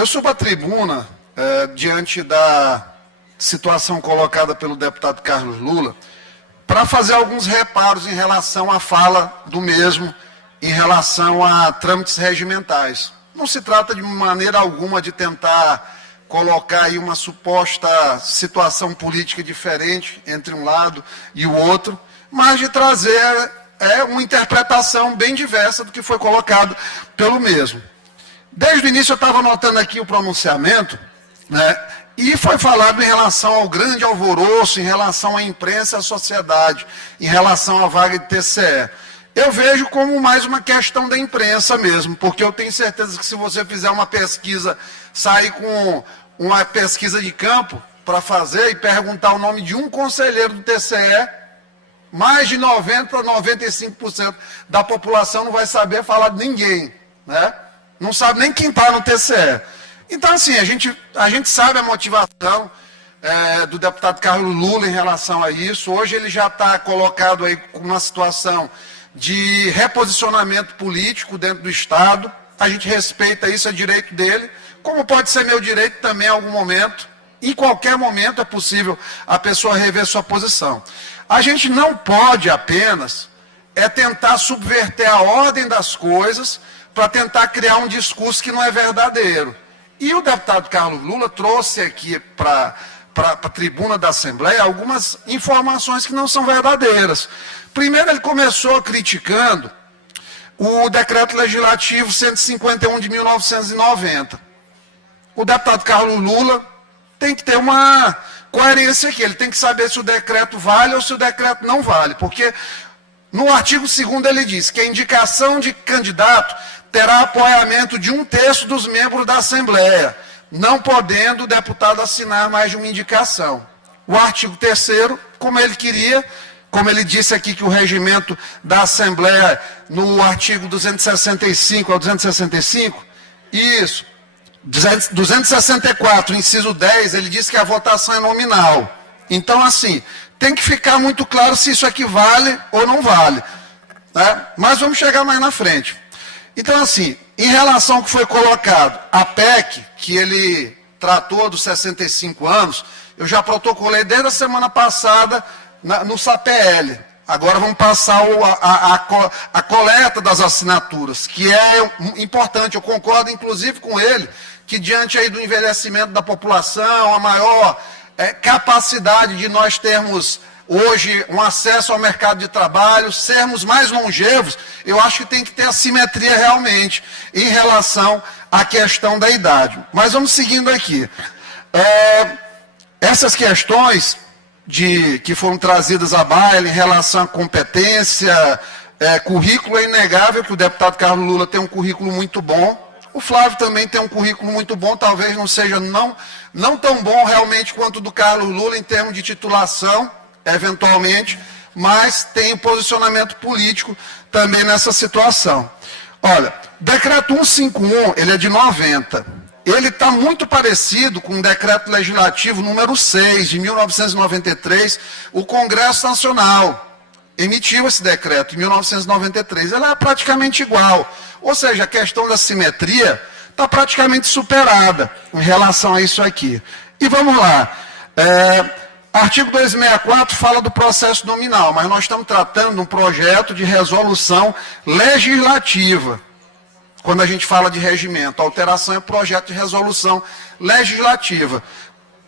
eu subo à tribuna diante da situação colocada pelo deputado Carlos Lula para fazer alguns reparos em relação à fala do mesmo, em relação a trâmites regimentais. Não se trata de maneira alguma de tentar colocar aí uma suposta situação política diferente entre um lado e o outro, mas de trazer uma interpretação bem diversa do que foi colocado pelo mesmo. Desde o início eu estava anotando aqui o pronunciamento, né, e foi falado em relação ao grande alvoroço, em relação à imprensa e à sociedade, em relação à vaga de TCE. Eu vejo como mais uma questão da imprensa mesmo, porque eu tenho certeza que se você fizer uma pesquisa, sair com uma pesquisa de campo para fazer e perguntar o nome de um conselheiro do TCE, mais de 90% a 95% da população não vai saber falar de ninguém, né? Não sabe nem quem está no TCE. Então, assim, a gente sabe a motivação do deputado Carlos Lula em relação a isso. Hoje ele já está colocado aí com uma situação de reposicionamento político dentro do Estado. A gente respeita isso, é direito dele, como pode ser meu direito também em algum momento. Em qualquer momento é possível a pessoa rever sua posição. A gente não pode apenas tentar subverter a ordem das coisas para tentar criar um discurso que não é verdadeiro. E o deputado Carlos Lula trouxe aqui para a tribuna da Assembleia algumas informações que não são verdadeiras. Primeiro, ele começou criticando o decreto legislativo 151 de 1990. O deputado Carlos Lula tem que ter uma coerência aqui, ele tem que saber se o decreto vale ou se o decreto não vale, porque no artigo 2º ele diz que a indicação de candidato terá apoiamento de 1/3 dos membros da Assembleia, não podendo o deputado assinar mais de uma indicação. O artigo 3º, como ele queria, como ele disse aqui que o regimento da Assembleia, no artigo 265 ao 265, isso, 264, inciso 10, ele diz que a votação é nominal. Então, assim, tem que ficar muito claro se isso aqui vale ou não vale, né? Mas vamos chegar mais na frente. Então, assim, em relação ao que foi colocado, a PEC, que ele tratou dos 65 anos, eu já protocolei desde a semana passada no SAPL. Agora vamos passar a coleta das assinaturas, que é importante. Eu concordo, inclusive, com ele, que diante aí do envelhecimento da população, a maior capacidade de nós termos hoje um acesso ao mercado de trabalho, sermos mais longevos, eu acho que tem que ter assimetria realmente em relação à questão da idade. Mas vamos seguindo aqui. Essas questões que foram trazidas à baila em relação à competência, currículo, é inegável que o deputado Carlos Lula tem um currículo muito bom. O Flávio também tem um currículo muito bom, talvez não seja não tão bom realmente quanto o do Carlos Lula em termos de titulação, eventualmente, mas tem posicionamento político também nessa situação. Olha, decreto 151, ele é de 90. Ele está muito parecido com o decreto legislativo número 6, de 1993, o Congresso Nacional emitiu esse decreto em 1993. Ele é praticamente igual. Ou seja, a questão da simetria está praticamente superada em relação a isso aqui. E vamos lá. Artigo 264 fala do processo nominal, mas nós estamos tratando de um projeto de resolução legislativa. Quando a gente fala de regimento, a alteração é projeto de resolução legislativa.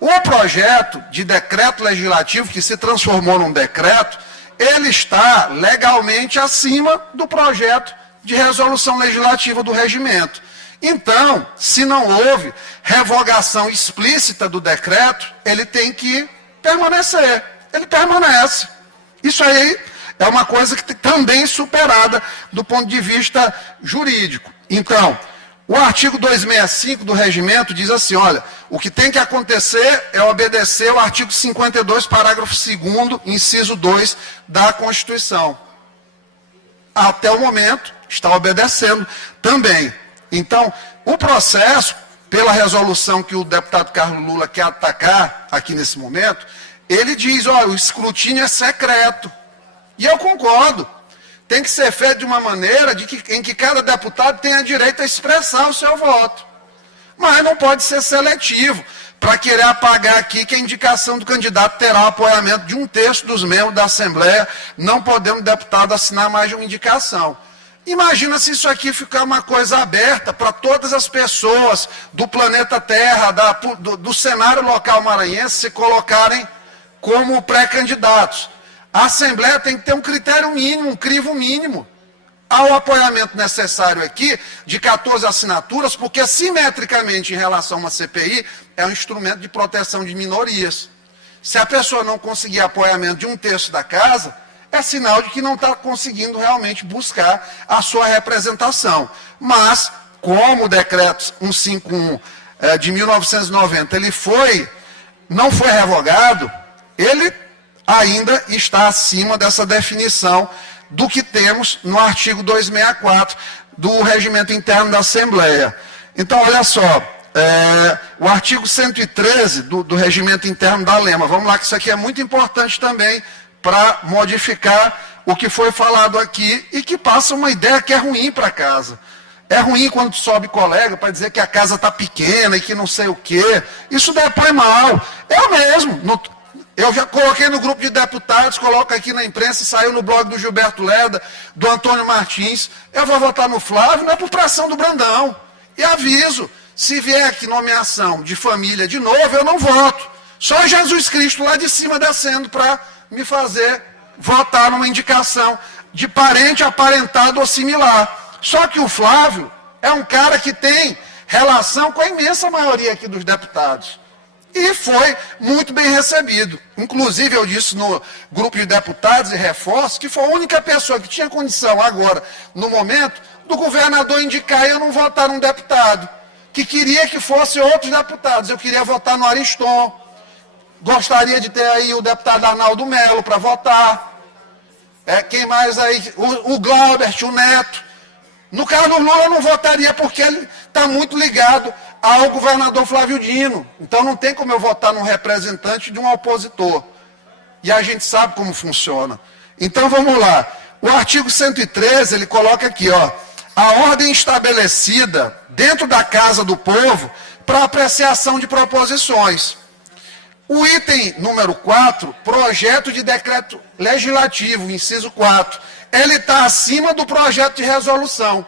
O projeto de decreto legislativo, que se transformou num decreto, ele está legalmente acima do projeto de resolução legislativa do regimento. Então, se não houve revogação explícita do decreto, ele tem que permanecer. Ele permanece. Isso aí é uma coisa que também superada do ponto de vista jurídico. Então, o artigo 265 do regimento diz assim, olha, o que tem que acontecer é obedecer o artigo 52, parágrafo 2º, inciso 2 da Constituição. Até o momento, está obedecendo também. Então, o processo, pela resolução que o deputado Carlos Lula quer atacar aqui nesse momento, ele diz, olha, o escrutínio é secreto. E eu concordo. Tem que ser feito de uma maneira em que cada deputado tenha direito a expressar o seu voto. mas não pode ser seletivo, para querer apagar aqui que a indicação do candidato terá o apoiamento de 1/3 dos membros da Assembleia, não podendo o deputado assinar mais de uma indicação. Imagina se isso aqui ficar uma coisa aberta para todas as pessoas do planeta Terra, do cenário local maranhense, se colocarem como pré-candidatos. A Assembleia tem que ter um critério mínimo, um crivo mínimo. Há o apoiamento necessário aqui de 14 assinaturas, porque simetricamente em relação a uma CPI, é um instrumento de proteção de minorias. Se a pessoa não conseguir apoiamento de 1/3 da casa, é sinal de que não está conseguindo realmente buscar a sua representação. Mas, como o decreto 151 de 1990, não foi revogado, ele ainda está acima dessa definição do que temos no artigo 264 do Regimento Interno da Assembleia. Então, olha só, o artigo 113 do Regimento Interno da Lema, vamos lá que isso aqui é muito importante também para modificar o que foi falado aqui e que passa uma ideia que é ruim para a casa. É ruim quando sobe colega para dizer que a casa está pequena e que não sei o quê. Isso depõe mal. Eu mesmo, eu já coloquei no grupo de deputados, coloco aqui na imprensa, saiu no blog do Gilberto Leda, do Antônio Martins. Eu vou votar no Flávio, não é por pressão do Brandão. E aviso, se vier aqui nomeação de família de novo, eu não voto. Só Jesus Cristo lá de cima descendo para me fazer votar numa indicação de parente, aparentado ou similar. Só que o Flávio é um cara que tem relação com a imensa maioria aqui dos deputados. E foi muito bem recebido. Inclusive, eu disse no grupo de deputados e reforço que foi a única pessoa que tinha condição agora, no momento, do governador indicar e eu não votar num deputado, que queria que fosse outros deputados. Eu queria votar no Ariston, gostaria de ter aí o deputado Arnaldo Melo para votar. Quem mais aí? O Glaubert, o Neto. No Carlos Lula eu não votaria porque ele está muito ligado ao governador Flávio Dino. Então não tem como eu votar num representante de um opositor. E a gente sabe como funciona. Então vamos lá. O artigo 113, ele coloca aqui, ó, a ordem estabelecida dentro da Casa do Povo para apreciação de proposições. O item número 4, projeto de decreto legislativo, inciso 4, ele está acima do projeto de resolução.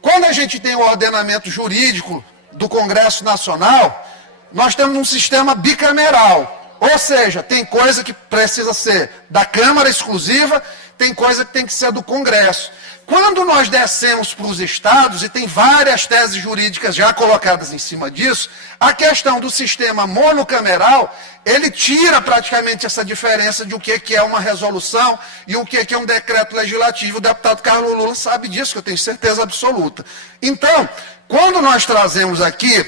Quando a gente tem o ordenamento jurídico do Congresso Nacional, nós temos um sistema bicameral. Ou seja, tem coisa que precisa ser da Câmara exclusiva, tem coisa que tem que ser do Congresso. Quando nós descemos para os estados, e tem várias teses jurídicas já colocadas em cima disso, a questão do sistema monocameral, ele tira praticamente essa diferença de o que é uma resolução e o que é um decreto legislativo. O deputado Carlos Lula sabe disso, que eu tenho certeza absoluta. Então, quando nós trazemos aqui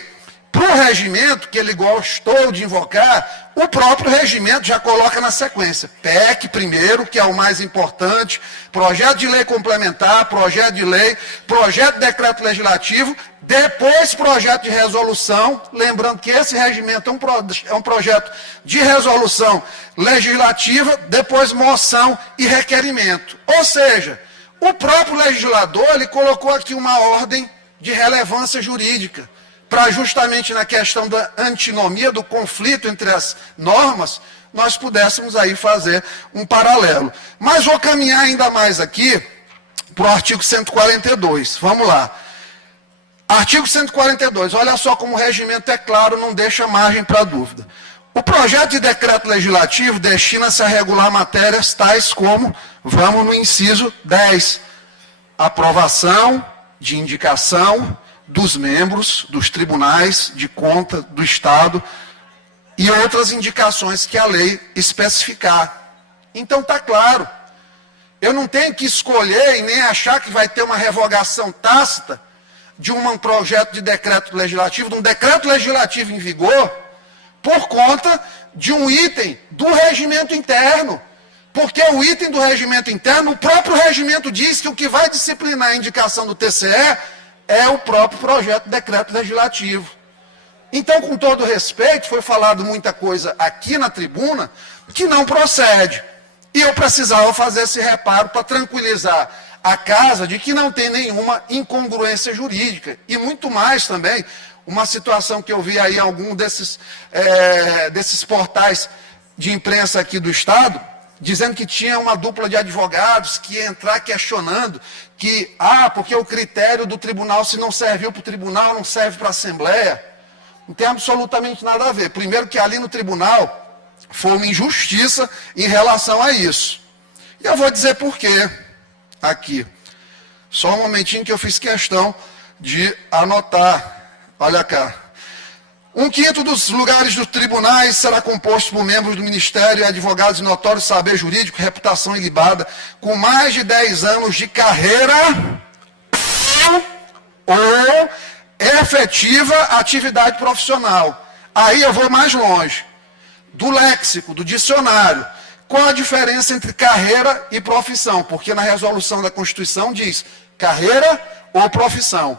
para o regimento, que ele gostou de invocar, o próprio regimento já coloca na sequência. PEC primeiro, que é o mais importante, projeto de lei complementar, projeto de lei, projeto de decreto legislativo, depois projeto de resolução, lembrando que esse regimento é um projeto de resolução legislativa, depois moção e requerimento. Ou seja, o próprio legislador, ele colocou aqui uma ordem de relevância jurídica, para justamente na questão da antinomia, do conflito entre as normas, nós pudéssemos aí fazer um paralelo. Mas vou caminhar ainda mais aqui para o artigo 142. Vamos lá. Artigo 142, olha só como o regimento é claro, não deixa margem para dúvida. O projeto de decreto legislativo destina-se a regular matérias tais como, vamos no inciso 10, aprovação de indicação dos membros dos tribunais de conta do Estado e outras indicações que a lei especificar. Então está claro. Eu não tenho que escolher e nem achar que vai ter uma revogação tácita de um projeto de decreto legislativo, de um decreto legislativo em vigor, por conta de um item do regimento interno. Porque o item do regimento interno, o próprio regimento diz que o que vai disciplinar a indicação do TCE é o próprio projeto de decreto legislativo. Então, com todo respeito, foi falado muita coisa aqui na tribuna que não procede. E eu precisava fazer esse reparo para tranquilizar a casa de que não tem nenhuma incongruência jurídica. E muito mais também, uma situação que eu vi aí em algum desses portais de imprensa aqui do Estado, dizendo que tinha uma dupla de advogados que ia entrar questionando que, porque o critério do tribunal, se não serviu para o tribunal, não serve para a Assembleia. Não tem absolutamente nada a ver. Primeiro que ali no tribunal foi uma injustiça em relação a isso. E eu vou dizer por quê aqui. Só um momentinho que eu fiz questão de anotar. Olha cá. 1/5 dos lugares dos tribunais será composto por membros do Ministério e advogados de notório saber jurídico, reputação ilibada, com mais de 10 anos de carreira ou efetiva atividade profissional. Aí eu vou mais longe. Do léxico, do dicionário. Qual a diferença entre carreira e profissão? Porque na resolução da Constituição diz carreira ou profissão.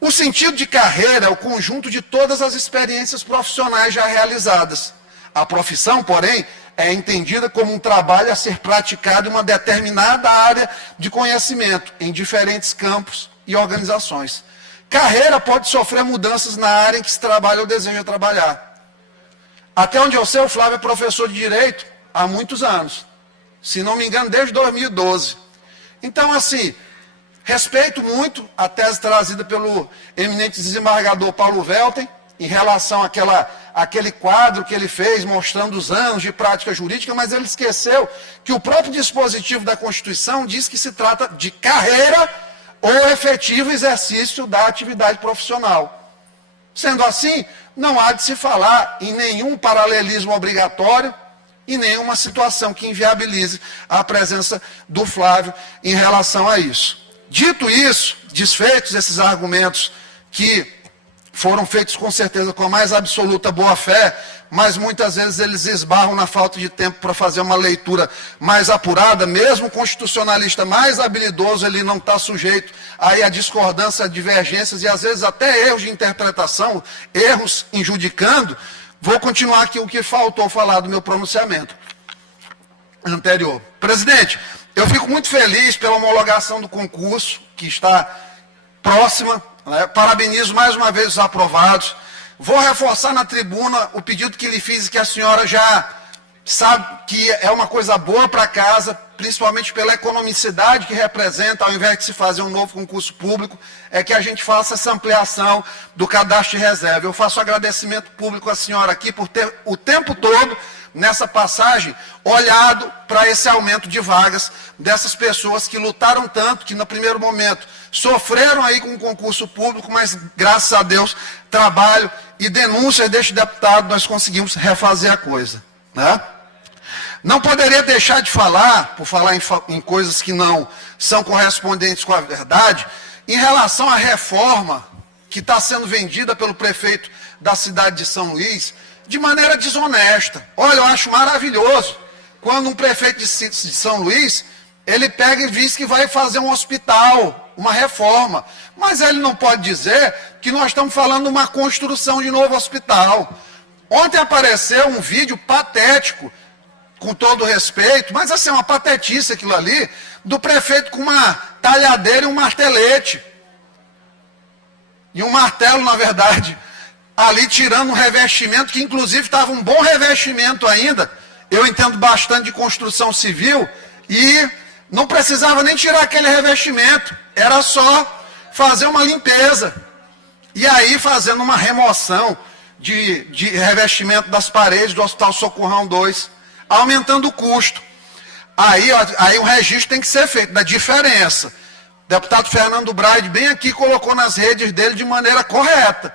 O sentido de carreira é o conjunto de todas as experiências profissionais já realizadas. A profissão, porém, é entendida como um trabalho a ser praticado em uma determinada área de conhecimento, em diferentes campos e organizações. Carreira pode sofrer mudanças na área em que se trabalha ou deseja trabalhar. Até onde eu sei, o Flávio é professor de Direito há muitos anos. Se não me engano, desde 2012. Então, assim, respeito muito a tese trazida pelo eminente desembargador Paulo Welten, em relação àquele quadro que ele fez, mostrando os anos de prática jurídica, mas ele esqueceu que o próprio dispositivo da Constituição diz que se trata de carreira ou efetivo exercício da atividade profissional. Sendo assim, não há de se falar em nenhum paralelismo obrigatório e nenhuma situação que inviabilize a presença do Flávio em relação a isso. Dito isso, desfeitos esses argumentos que foram feitos com certeza com a mais absoluta boa-fé, mas muitas vezes eles esbarram na falta de tempo para fazer uma leitura mais apurada. Mesmo o constitucionalista mais habilidoso, ele não está sujeito aí a discordância, a divergências e às vezes até erros de interpretação, erros injudicando. Vou continuar aqui o que faltou falar do meu pronunciamento anterior. Presidente, eu fico muito feliz pela homologação do concurso, que está próxima, né? Parabenizo mais uma vez os aprovados. Vou reforçar na tribuna o pedido que lhe fiz e que a senhora já sabe que é uma coisa boa para casa, principalmente pela economicidade que representa, ao invés de se fazer um novo concurso público, é que a gente faça essa ampliação do cadastro de reserva. Eu faço agradecimento público à senhora aqui por ter o tempo todo, nessa passagem, olhado para esse aumento de vagas dessas pessoas que lutaram tanto, que no primeiro momento sofreram aí com o concurso público, mas graças a Deus, trabalho e denúncias deste deputado, nós conseguimos refazer a coisa, né? Não poderia deixar de falar, por falar em coisas que não são correspondentes com a verdade, em relação à reforma que está sendo vendida pelo prefeito da cidade de São Luís, de maneira desonesta. Olha, eu acho maravilhoso quando um prefeito de São Luís, ele pega e diz que vai fazer um hospital, uma reforma. Mas ele não pode dizer que nós estamos falando de uma construção de novo hospital. Ontem apareceu um vídeo patético, com todo respeito, mas assim, uma patetice aquilo ali, do prefeito com uma talhadeira e um martelete. E um martelo, na verdade, ali tirando um revestimento, que inclusive estava um bom revestimento ainda. Eu entendo bastante de construção civil, e não precisava nem tirar aquele revestimento, era só fazer uma limpeza. E aí, fazendo uma remoção de revestimento das paredes do Hospital Socorrão 2, aumentando o custo. Aí o registro tem que ser feito da diferença. O deputado Fernando Braide, bem aqui, colocou nas redes dele de maneira correta.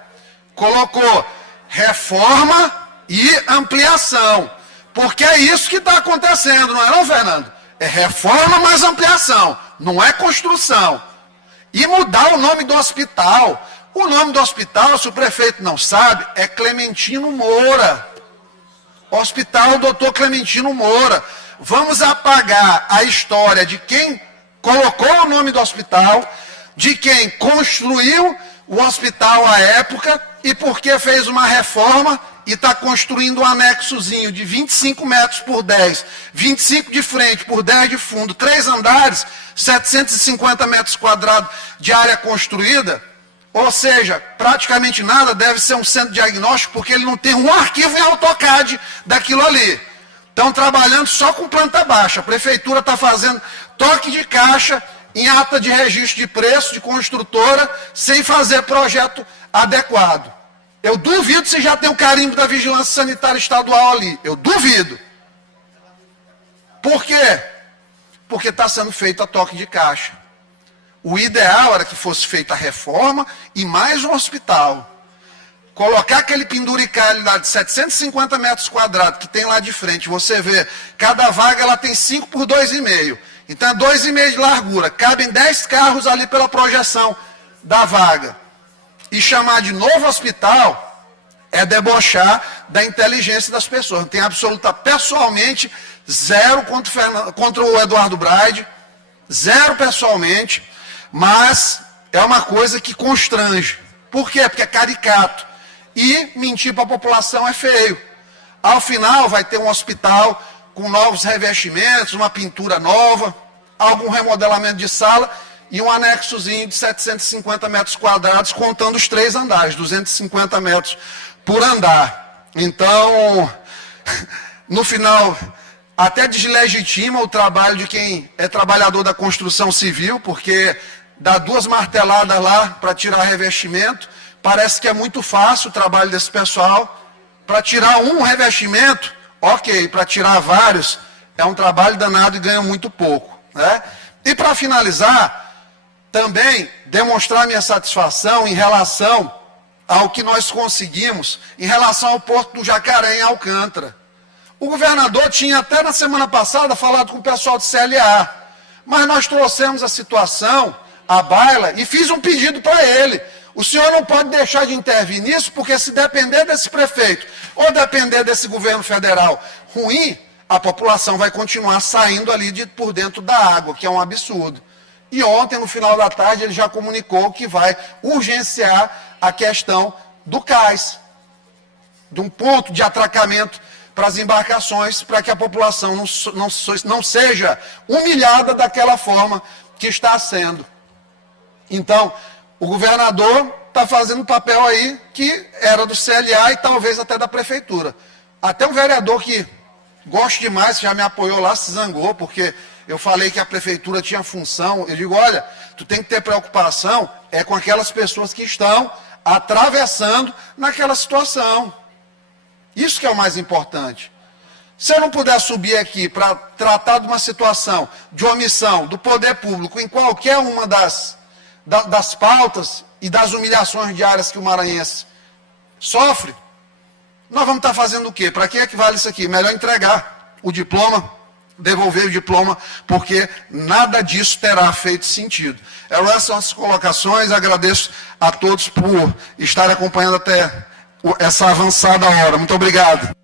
Colocou reforma e ampliação. Porque é isso que está acontecendo, não é não, Fernando? É reforma mais ampliação, não é construção. E mudar o nome do hospital. O nome do hospital, se o prefeito não sabe, é Clementino Moura. Hospital Dr. Clementino Moura. Vamos apagar a história de quem colocou o nome do hospital, de quem construiu o hospital à época e porque fez uma reforma e está construindo um anexozinho de 25 metros por 10, 25 de frente por 10 de fundo, 3 andares, 750 metros quadrados de área construída. Ou seja, praticamente nada deve ser um centro diagnóstico, porque ele não tem um arquivo em AutoCAD daquilo ali. Estão trabalhando só com planta baixa. A prefeitura está fazendo toque de caixa em ata de registro de preço de construtora, sem fazer projeto adequado. Eu duvido se já tem o carimbo da Vigilância Sanitária Estadual ali. Eu duvido. Por quê? Porque está sendo feito a toque de caixa. O ideal era que fosse feita a reforma e mais um hospital. Colocar aquele penduricalho lá de 750 metros quadrados que tem lá de frente, você vê, cada vaga ela tem 5 por 2,5. Então é 2,5 de largura. Cabem 10 carros ali pela projeção da vaga. E chamar de novo hospital é debochar da inteligência das pessoas. Não tem absoluta, pessoalmente, zero contra o Eduardo Braide, zero pessoalmente, mas é uma coisa que constrange. Por quê? Porque é caricato. E mentir para a população é feio. Ao final vai ter um hospital com novos revestimentos, uma pintura nova, algum remodelamento de sala e um anexozinho de 750 metros quadrados, contando os 3 andares, 250 metros por andar. Então, no final, até deslegitima o trabalho de quem é trabalhador da construção civil, porque dá 2 marteladas lá para tirar revestimento. Parece que é muito fácil o trabalho desse pessoal. Para tirar um revestimento, ok. Para tirar vários, é um trabalho danado e ganha muito pouco, né? E para finalizar, também demonstrar minha satisfação em relação ao que nós conseguimos, em relação ao Porto do Jacaré, em Alcântara. O governador tinha até na semana passada falado com o pessoal do CLA, mas nós trouxemos a situação à baila e fiz um pedido para ele. O senhor não pode deixar de intervir nisso, porque se depender desse prefeito ou depender desse governo federal ruim, a população vai continuar saindo ali por dentro da água, que é um absurdo. E ontem, no final da tarde, ele já comunicou que vai urgenciar a questão do cais, de um ponto de atracamento para as embarcações, para que a população não seja humilhada daquela forma que está sendo. Então, o governador está fazendo um papel aí que era do CLA e talvez até da prefeitura. Até um vereador que gosto demais, que já me apoiou lá, se zangou, porque eu falei que a prefeitura tinha função. Eu digo, olha, tu tem que ter preocupação com aquelas pessoas que estão atravessando naquela situação. Isso que é o mais importante. Se eu não puder subir aqui para tratar de uma situação de omissão do poder público em qualquer uma das pautas e das humilhações diárias que o maranhense sofre, nós vamos estar fazendo o quê? Para que é que vale isso aqui? Melhor entregar o diploma, devolver o diploma, porque nada disso terá feito sentido. Essas são as colocações. Agradeço a todos por estarem acompanhando até essa avançada hora. Muito obrigado.